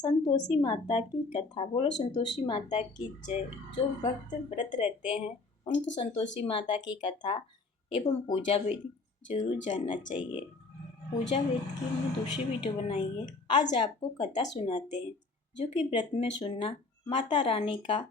संतोषी माता की कथा। बोलो संतोषी माता की जय। जो भक्त व्रत रहते हैं उनको संतोषी माता की कथा एवं पूजा विधि जरूर जानना चाहिए। पूजा विधि की हमने दूसरी वीडियो बनाई है। आज आपको कथा सुनाते हैं जो कि व्रत में सुनना माता रानी का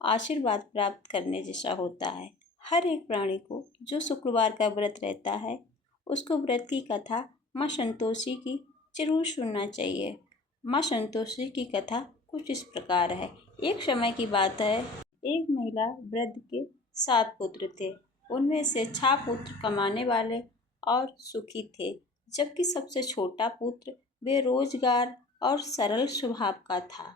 आशीर्वाद प्राप्त करने जैसा होता है। हर एक प्राणी को जो शुक्रवार का व्रत रहता है उसको व्रत की कथा माँ संतोषी की जरूर सुनना चाहिए। माँ संतोषी की कथा कुछ इस प्रकार है। एक समय की बात है, एक महिला वृद्ध के 7 पुत्र थे। उनमें से 6 पुत्र कमाने वाले और सुखी थे, जबकि सबसे छोटा पुत्र बेरोजगार और सरल स्वभाव का था।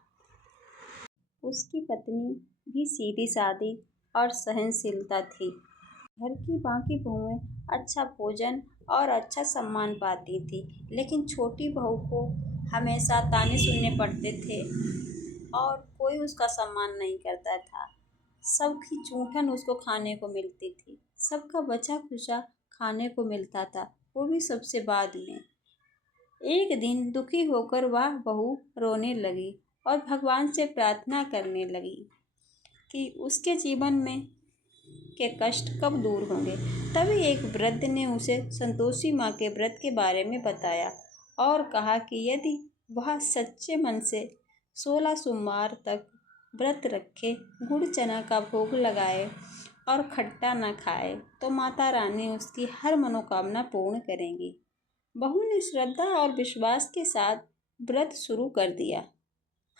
उसकी पत्नी भी सीधी सादी और सहनशीलता थी। घर की बाकी बहुएं अच्छा भोजन और अच्छा सम्मान पाती थी, लेकिन छोटी बहू को हमेशा ताने सुनने पड़ते थे और कोई उसका सम्मान नहीं करता था। सबकी चूठन उसको खाने को मिलती थी, सबका बचा खुचा खाने को मिलता था, वो भी सबसे बाद में। एक दिन दुखी होकर वह बहू रोने लगी और भगवान से प्रार्थना करने लगी कि उसके जीवन में के कष्ट कब दूर होंगे। तभी एक वृद्ध ने उसे संतोषी माँ के व्रत के बारे में बताया और कहा कि यदि वह सच्चे मन से 16 सोमवार तक व्रत रखे, गुड़ चना का भोग लगाए और खट्टा न खाए तो माता रानी उसकी हर मनोकामना पूर्ण करेंगी। बहू ने श्रद्धा और विश्वास के साथ व्रत शुरू कर दिया।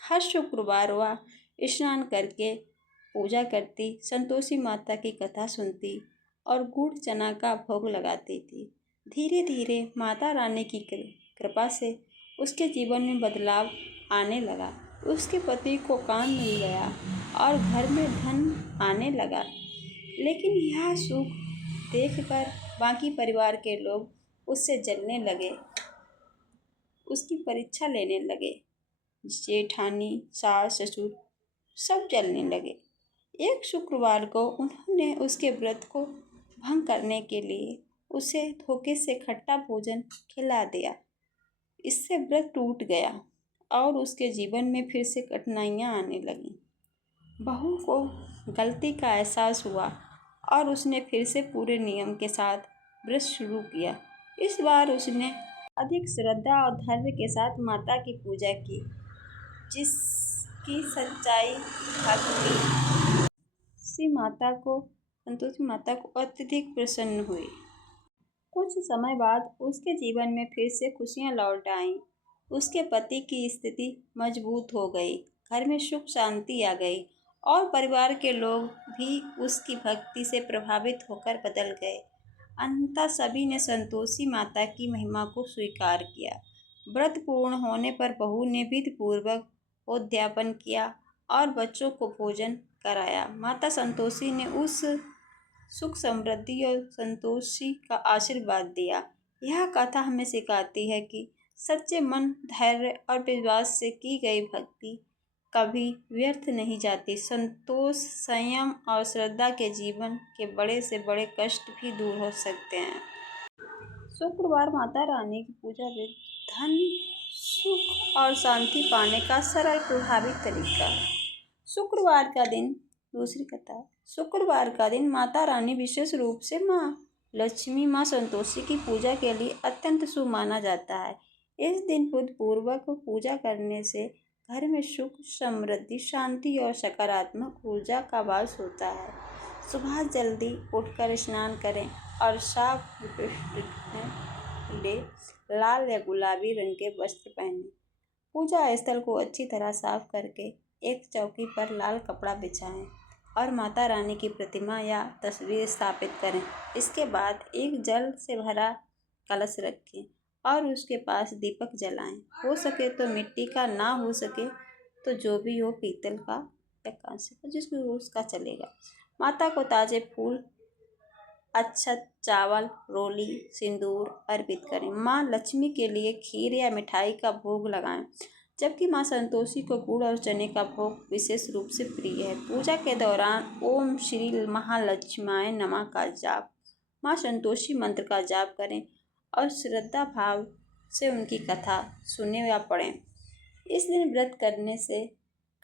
हर शुक्रवार वह स्नान करके पूजा करती, संतोषी माता की कथा सुनती और गुड़ चना का भोग लगाती थी। धीरे धीरे माता रानी की कृपा से उसके जीवन में बदलाव आने लगा। उसके पति को काम मिल गया और घर में धन आने लगा, लेकिन यह सुख देखकर बाकी परिवार के लोग उससे जलने लगे, उसकी परीक्षा लेने लगे। जेठानी, सास, ससुर सब जलने लगे। एक शुक्रवार को उन्होंने उसके व्रत को भंग करने के लिए उसे धोखे से खट्टा भोजन खिला दिया। इससे व्रत टूट गया और उसके जीवन में फिर से कठिनाइयाँ आने लगीं। बहू को गलती का एहसास हुआ और उसने फिर से पूरे नियम के साथ व्रत शुरू किया। इस बार उसने अधिक श्रद्धा और धैर्य के साथ माता की पूजा की, जिसकी सच्चाई भक्ति से संतोषी माता को अत्यधिक प्रसन्न हुई। कुछ समय बाद उसके जीवन में फिर से खुशियां लौट आईं। उसके पति की स्थिति मजबूत हो गई, घर में सुख शांति आ गई और परिवार के लोग भी उसकी भक्ति से प्रभावित होकर बदल गए। अंततः सभी ने संतोषी माता की महिमा को स्वीकार किया। व्रत पूर्ण होने पर बहू ने विधि पूर्वक उद्यापन किया और बच्चों को भोजन कराया। माता संतोषी ने उस सुख समृद्धि और संतोषी का आशीर्वाद दिया। यह कथा हमें सिखाती है कि सच्चे मन, धैर्य और विश्वास से की गई भक्ति कभी व्यर्थ नहीं जाती। संतोष, संयम और श्रद्धा के जीवन के बड़े से बड़े कष्ट भी दूर हो सकते हैं। शुक्रवार माता रानी की पूजा विधि धन, सुख और शांति पाने का सरल प्रभावी तरीका है। शुक्रवार का दिन दूसरी कथा। शुक्रवार का दिन माता रानी विशेष रूप से माँ लक्ष्मी, माँ संतोषी की पूजा के लिए अत्यंत शुभ माना जाता है। इस दिन बुद्धिपूर्वक पूजा करने से घर में सुख, समृद्धि, शांति और सकारात्मक ऊर्जा का वास होता है। सुबह जल्दी उठकर स्नान करें और साफ ले लाल या गुलाबी रंग के वस्त्र पहनें। पूजा स्थल को अच्छी तरह साफ करके एक चौकी पर लाल कपड़ा बिछाएं और माता रानी की प्रतिमा या तस्वीर स्थापित करें। इसके बाद एक जल से भरा कलश रखें और उसके पास दीपक जलाएं। हो सके तो मिट्टी का, ना हो सके तो जो भी हो पीतल का या कांसे का, जिसको उसका चलेगा। माता को ताजे फूल, अक्षत, चावल, रोली, सिंदूर अर्पित करें। माँ लक्ष्मी के लिए खीर या मिठाई का भोग लगाएं, जबकि माँ संतोषी को गुड़ और चने का भोग विशेष रूप से प्रिय है। पूजा के दौरान ओम श्री महालक्ष्म्याय नमः का जाप, माँ संतोषी मंत्र का जाप करें और श्रद्धा भाव से उनकी कथा सुने या पढ़ें। इस दिन व्रत करने से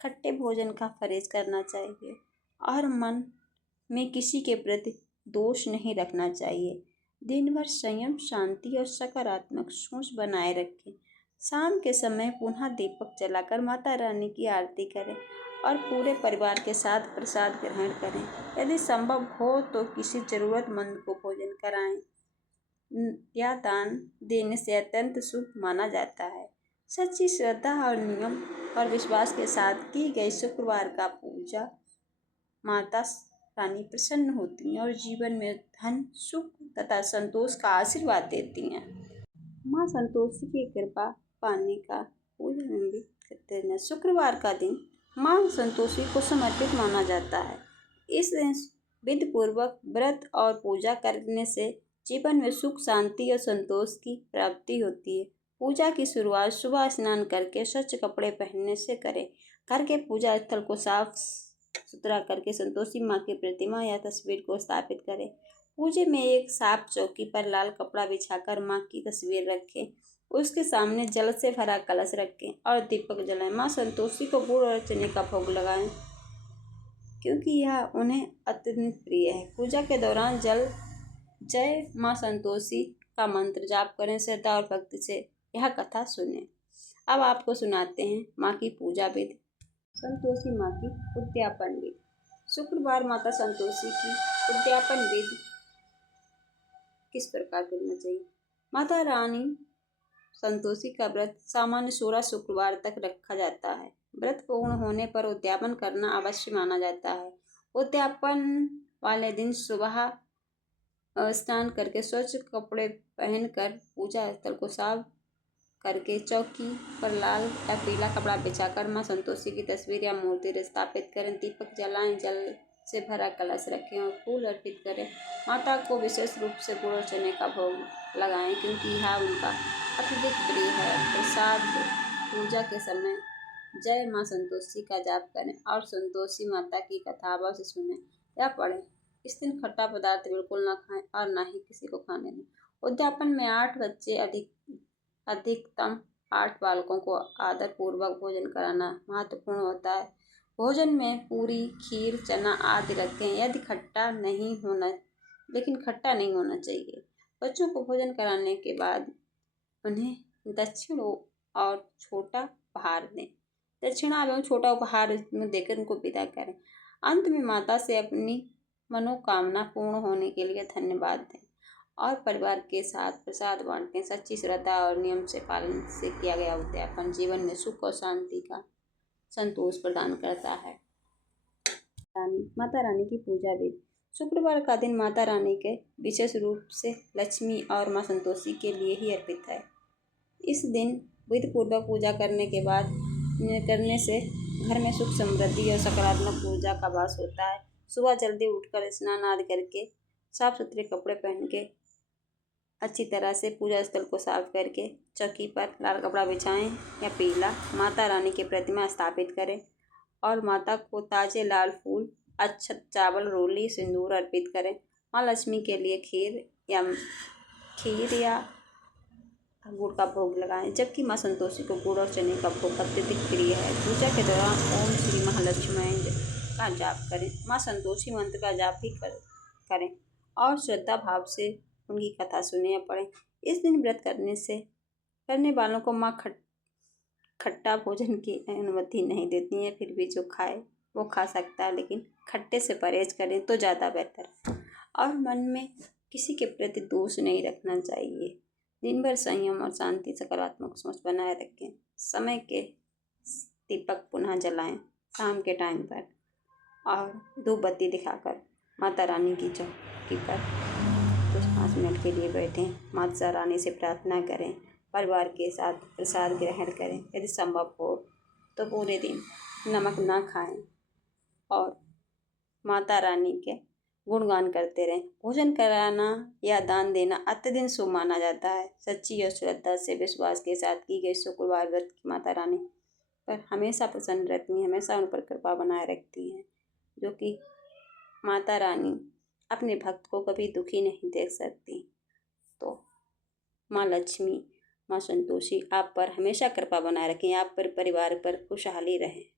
खट्टे भोजन का परहेज करना चाहिए और मन में किसी के प्रति दोष नहीं रखना चाहिए। दिन भर संयम, शांति और सकारात्मक सोच बनाए रखें। शाम के समय पुनः दीपक जलाकर माता रानी की आरती करें और पूरे परिवार के साथ प्रसाद ग्रहण करें। यदि संभव हो तो किसी जरूरतमंद को भोजन कराएं या दान देने से अत्यंत शुभ माना जाता है। सच्ची श्रद्धा और नियम और विश्वास के साथ की गई शुक्रवार का पूजा माता रानी प्रसन्न होती हैं और जीवन में धन, सुख तथा संतोष का आशीर्वाद देती हैं। माँ संतोषी की कृपा पाने का पूजन भी करते हैं। शुक्रवार का दिन माँ संतोषी को समर्पित माना जाता है। इस दिन विधि पूर्वक व्रत और पूजा करने से जीवन में सुख, शांति और संतोष की प्राप्ति होती है। पूजा की शुरुआत सुबह स्नान करके स्वच्छ कपड़े पहनने से करें। घर के पूजा स्थल को साफ सुथरा करके संतोषी माँ की प्रतिमा या तस्वीर को स्थापित करें। पूजे में एक साफ चौकी पर लाल कपड़ा बिछाकर माँ की तस्वीर रखें। उसके सामने जल से भरा कलश रखें और दीपक जलाएं। माँ संतोषी को गुड़ और चने का भोग लगाएं क्योंकि यह उन्हें अत्यंत प्रिय है। पूजा के दौरान जय माँ संतोषी का मंत्र जाप करें। श्रद्धा और भक्ति से यह कथा सुनें। अब आपको सुनाते हैं माँ की पूजा विधि। संतोषी माँ की उद्यापन विधि। शुक्रवार माता संतोषी की उद्यापन विधि किस प्रकार करना चाहिए। माता रानी संतोषी का व्रत सामान्य 16 शुक्रवार तक रखा जाता है। व्रत पूर्ण होने पर उद्यापन करना अवश्य माना जाता है। उद्यापन वाले दिन सुबह स्नान करके स्वच्छ कपड़े पहनकर पूजा स्थल को साफ करके चौकी पर लाल या पीला कपड़ा बिछाकर माँ संतोषी की तस्वीर या मूर्ति स्थापित करें। दीपक जलाएं, जल से भरा कलश रखें और फूल अर्पित करें। माता को विशेष रूप से गुड़ और चने का भोग लगाएं क्योंकि यह उनका अत्यधिक प्रिय है। प्रसाद पूजा के समय जय माँ संतोषी का जाप करें और संतोषी माता की कथा भाव से सुनें या पढ़ें। इस दिन खट्टा पदार्थ बिल्कुल ना खाएं और ना ही किसी को खाने दें। उद्यापन में 8 बच्चे अधिकतम 8 बालकों को आदर पूर्वक भोजन कराना महत्वपूर्ण होता है। भोजन में पूरी, खीर, चना आदि रखें। यदि खट्टा नहीं होना चाहिए। बच्चों को भोजन कराने के बाद उन्हें दक्षिण और छोटा उपहार दें। दक्षिणा एवं छोटा उपहार देकर उनको विदा करें। अंत में माता से अपनी मनोकामना पूर्ण होने के लिए धन्यवाद दें और परिवार के साथ प्रसाद बांटें। सच्ची श्रद्धा और नियम से पालन से किया गया उद्यापन जीवन में सुख और शांति का संतोष प्रदान करता है। माता रानी की पूजा विधि। शुक्रवार का दिन माता रानी के विशेष रूप से लक्ष्मी और माँ संतोषी के लिए ही अर्पित है। इस दिन विधि पूर्वक पूजा करने से घर में सुख, समृद्धि और सकारात्मक ऊर्जा का वास होता है। सुबह जल्दी उठकर स्नान आदि करके साफ सुथरे कपड़े पहन के अच्छी तरह से पूजा स्थल को साफ करके चौकी पर लाल कपड़ा बिछाएं या पीला। माता रानी की प्रतिमा स्थापित करें और माता को ताजे लाल फूल, अक्षत, चावल, रोली, सिंदूर अर्पित करें। माँ लक्ष्मी के लिए खीर या गुड़ का भोग लगाएं, जबकि माँ संतोषी को गुड़ और चने का भोग अत्यधिक प्रिय है। पूजा के दौरान ओम श्री महालक्ष्मी का जाप करें। माँ संतोषी मंत्र का जाप भी करें और श्रद्धा भाव से उनकी कथा सुने या पढ़ें। इस दिन व्रत करने वालों को माँ खट्टा भोजन की अनुमति नहीं देती हैं। फिर भी जो खाए वो खा सकता है, लेकिन खट्टे से परहेज करें तो ज़्यादा बेहतर। और मन में किसी के प्रति दोष नहीं रखना चाहिए। दिन भर संयम और शांति, सकारात्मक सोच बनाए रखें। समय के दीपक पुनः जलाएं शाम के टाइम पर और धूप बत्ती दिखाकर माता रानी की चौकी पर कुछ 5 मिनट के लिए बैठें। माता रानी से प्रार्थना करें, परिवार के साथ प्रसाद ग्रहण करें। यदि संभव हो तो पूरे दिन नमक ना खाएं और माता रानी के गुणगान करते रहें। भोजन कराना या दान देना अत्यधिक शुभ माना जाता है। सच्ची और श्रद्धा से विश्वास के साथ की गई शुक्रवार व्रत की माता रानी पर हमेशा प्रसन्न रहती हैं, हमेशा उन पर कृपा बनाए रखती हैं, जो कि माता रानी अपने भक्त को कभी दुखी नहीं देख सकती। तो माँ लक्ष्मी माँ संतोषी आप पर हमेशा कृपा बनाए रखें, आप पर परिवार पर खुशहाली रहे।